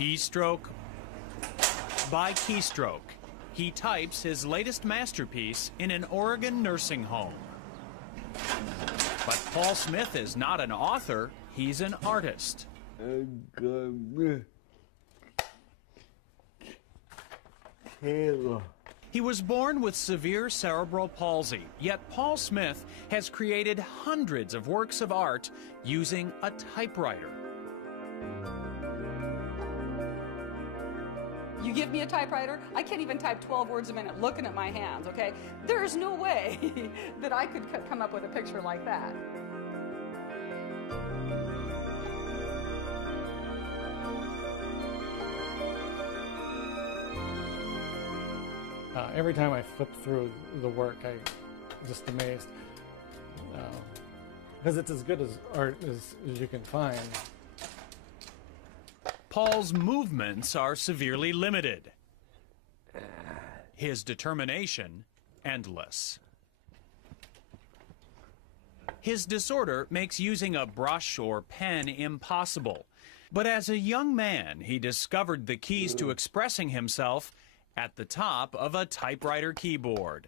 Keystroke by keystroke, he types his latest masterpiece in an Oregon nursing home. But Paul Smith is not an author, he's an artist. He was born with severe cerebral palsy, yet Paul Smith has created hundreds of works of art using a typewriter. You give me a typewriter, I can't even type 12 words a minute looking at my hands, okay? There's no way that I could come up with a picture like that. Every time I flip through the work, I'm just amazed. Because it's as good as art as you can find. Paul's movements are severely limited. His determination, endless. His disorder makes using a brush or pen impossible. But as a young man, he discovered the keys to expressing himself at the top of a typewriter keyboard.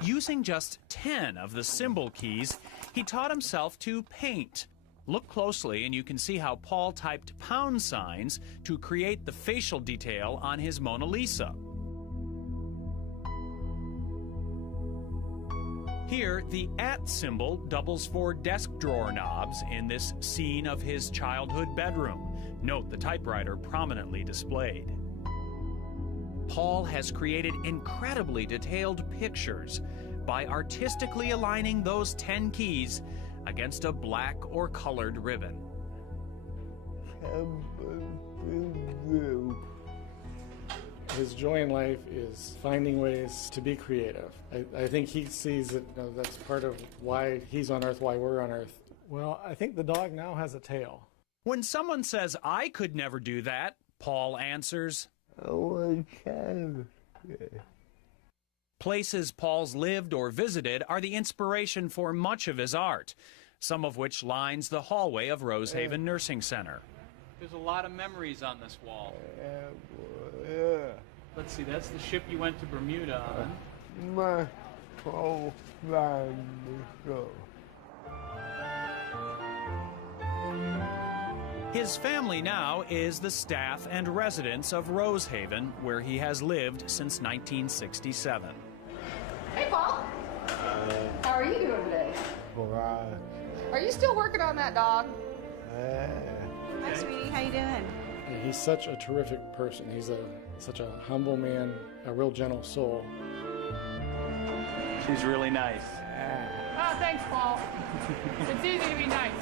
Using just 10 of the symbol keys, he taught himself to paint. Look closely and you can see how Paul typed pound signs to create the facial detail on his Mona Lisa. Here, the @ symbol doubles for desk drawer knobs in this scene of his childhood bedroom. Note the typewriter prominently displayed. Paul has created incredibly detailed pictures by artistically aligning those 10 keys against a black or colored ribbon. His joy in life is finding ways to be creative. I think he sees that that's part of why he's on Earth, why we're on Earth. Well, I think the dog now has a tail. When someone says, "I could never do that," Paul answers, Places Paul's lived or visited are the inspiration for much of his art, some of which lines the hallway of Rosehaven Nursing Center. There's a lot of memories on this wall. Let's see, that's the ship you went to Bermuda on. His family now is the staff and residents of Rosehaven, where he has lived since 1967. Hey, Paul. How are you doing today? Are you still working on that dog? Hi, sweetie. How you doing? He's such a terrific person. He's such a humble man, a real gentle soul. She's really nice. Oh, thanks, Paul. It's easy to be nice.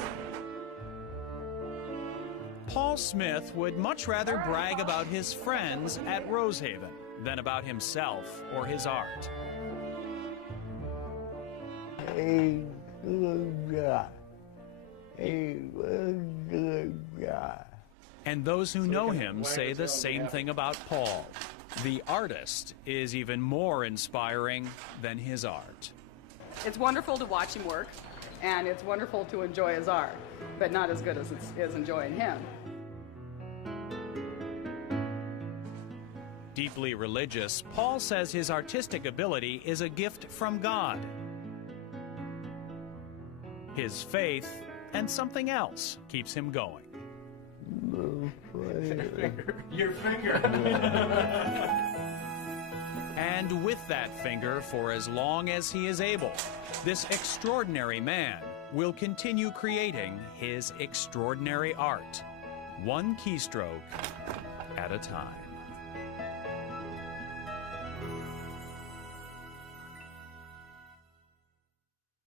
Paul Smith would much rather brag about his friends at Rosehaven than about himself or his art. Hey, good guy. Hey, good guy. And those who know him say the same thing about Paul. The artist is even more inspiring than his art. It's wonderful to watch him work, and it's wonderful to enjoy his art, but not as good as it's enjoying him. Deeply religious, Paul says his artistic ability is a gift from God. His faith and something else keeps him going. Your finger. And with that finger for as long as he is able, this extraordinary man will continue creating his extraordinary art, one keystroke at a time.